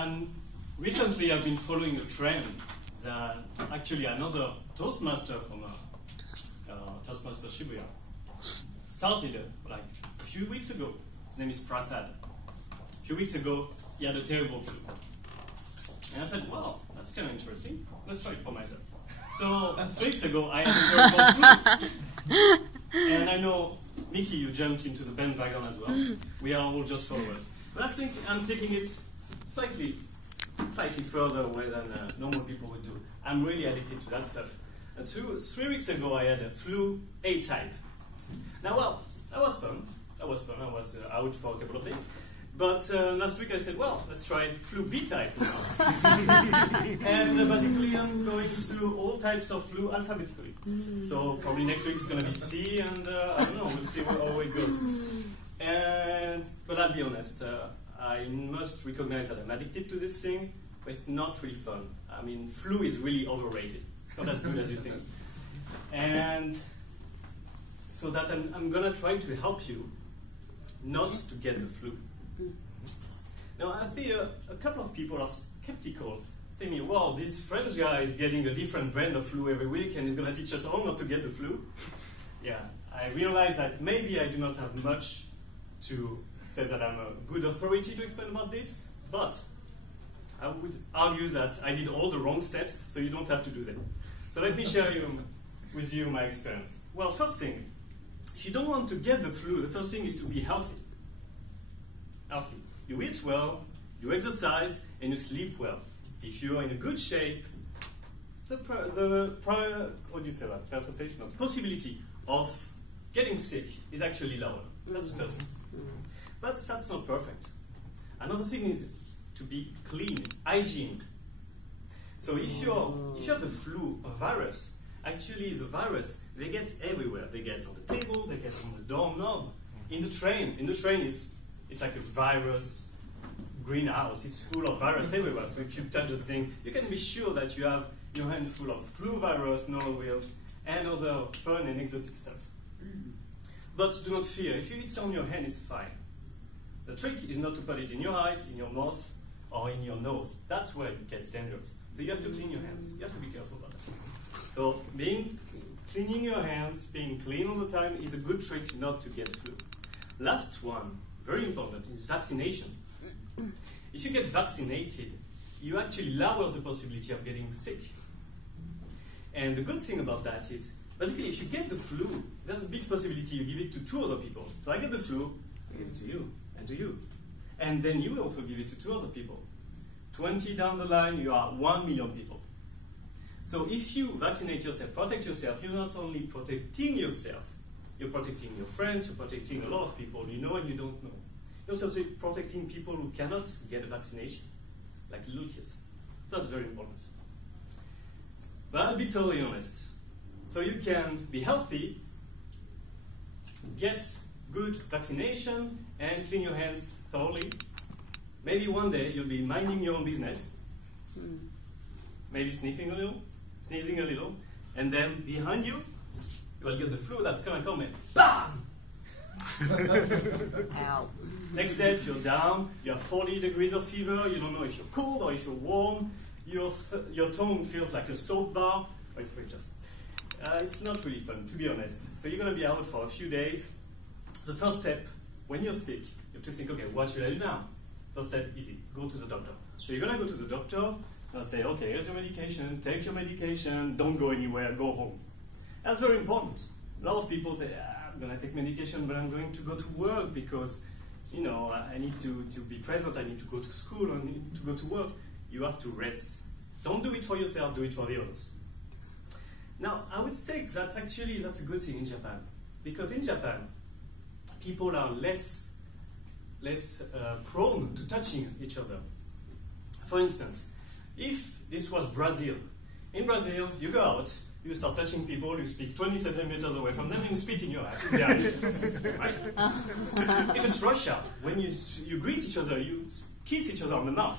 And recently I've been following a trend that actually another Toastmaster from Toastmaster Shibuya started like a few weeks ago. His name is Prasad. A few weeks ago, he had a terrible flu. And I said, wow, that's kind of interesting. Let's try it for myself. So 3 weeks ago, I had a terrible flu. And I know, Mickey, you jumped into the bandwagon as well. We are all just followers. But I think I'm taking it slightly further away than normal people would do. I'm really addicted to that stuff. 3 weeks ago, I had a flu A type. Now, well, that was fun. I was out for a couple of days. But last week I said, well, let's try flu B type. And basically I'm going through all types of flu alphabetically. So probably next week it's going to be C, and I don't know, we'll see how it goes. But I'll be honest, I must recognize that I'm addicted to this thing, but it's not really fun. I mean, flu is really overrated. It's not as good as you think. And so that I'm going to try to help you not to get the flu. Now, I think a couple of people are skeptical, thinking, wow, this French guy is getting a different brand of flu every week and he's going to teach us all not to get the flu. Yeah, I realize that maybe I do not have much to say that I'm a good authority to explain about this, but I would argue that I did all the wrong steps, so you don't have to do them. So let me share with you my experience. Well, first thing, if you don't want to get the flu, the first thing is to be healthy. Healthy. You eat well, you exercise, and you sleep well. If you are in a good shape, the percentage, no, possibility of getting sick is actually lower. That's the first thing. But that's not perfect. Another thing is to be clean, hygiene. So if you have the flu, a virus, actually the virus, they get everywhere. They get on the table, they get on the doorknob, in the train. In the train, it's like a virus greenhouse. It's full of virus everywhere. So if you touch the thing, you can be sure that you have your hand full of flu virus, norovirus, and other fun and exotic stuff. But do not fear. If it's on your hand, it's fine. The trick is not to put it in your eyes, in your mouth, or in your nose. That's where it gets dangerous. So you have to clean your hands. You have to be careful about that. So cleaning your hands, being clean all the time is a good trick not to get flu. Last one, very important, is vaccination. If you get vaccinated, you actually lower the possibility of getting sick. And the good thing about that is, basically, if you get the flu, there's a big possibility you give it to 2 other people. So I get the flu, I give it to you, and to you. And then you will also give it to 2 other people. 20 down the line, you are 1 million people. So if you vaccinate yourself, protect yourself, you're not only protecting yourself, you're protecting your friends, you're protecting a lot of people you know and you don't know. You're also protecting people who cannot get a vaccination, like little kids. So that's very important. But I'll be totally honest. So you can be healthy, get good vaccination, and clean your hands thoroughly. Maybe one day you'll be minding your own business, maybe sniffing a little, sneezing a little, and then behind you, you will get the flu that's going to come and BAM! Ow. Next step, you're down, you have 40 degrees of fever, you don't know if you're cold or if you're warm, your tongue feels like a soap bar. Oh, it's pretty tough. It's not really fun, to be honest. So you're going to be out for a few days. The first step, when you're sick, you have to think, okay, what should I do now? First step, easy, go to the doctor. So you're going to go to the doctor, they'll say, okay, here's your medication, take your medication, don't go anywhere, go home. That's very important. A lot of people say, I'm going to take medication, but I'm going to go to work because, you know, I need to be present, I need to go to school, I need to go to work. You have to rest. Don't do it for yourself, do it for the others. Now, I would say that actually that's a good thing in Japan. Because in Japan, people are less prone to touching each other. For instance, if this was Brazil, in Brazil, you go out, you start touching people, you speak 20 centimeters away from them, and you spit in your eye. Right? If it's Russia, when you greet each other, you kiss each other on the mouth,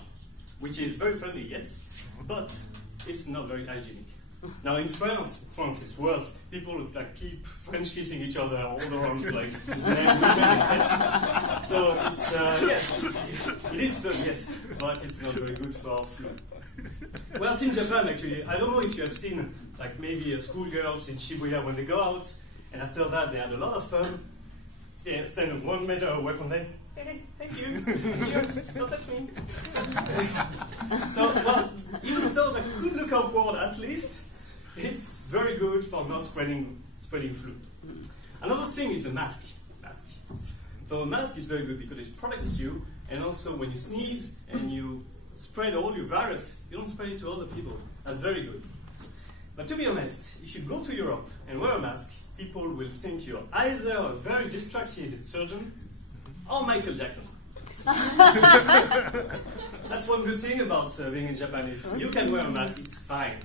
which is very friendly, yes, but it's not very hygienic. Now in France is worse. People like keep French kissing each other all around, like. So it's yes, it is fun, yes, but it's not very good for flu. Well, in Japan actually, I don't know if you have seen like maybe schoolgirls in Shibuya when they go out, and after that they had a lot of fun. Yeah, stand 1 meter away from them. Hey, thank you. Here, don't touch me. So, well, even though that could look awkward, at least it's very good for not spreading flu. Another thing is a mask. So a mask is very good because it protects you, and also when you sneeze and you spread all your virus, you don't spread it to other people. That's very good. But to be honest, if you go to Europe and wear a mask, people will think you're either a very distracted surgeon or Michael Jackson. That's one good thing about being in Japan is you can wear a mask, it's fine.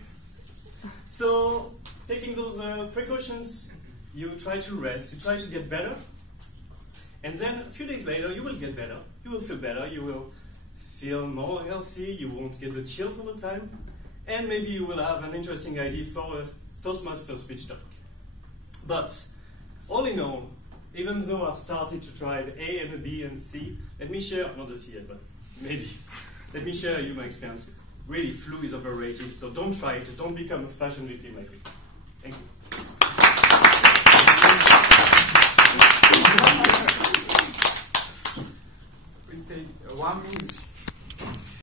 So, taking those precautions, you try to rest, you try to get better, and then a few days later you will get better, you will feel better, you will feel more healthy, you won't get the chills all the time, and maybe you will have an interesting idea for a Toastmaster speech topic. But, all in all, even though I've started to try the A and the B and the C, let me share, not the C yet, but maybe, let me share you my experience. Really, flu is overrated, so don't try it, don't become a fashion victim like me. Thank you. We take 1 minute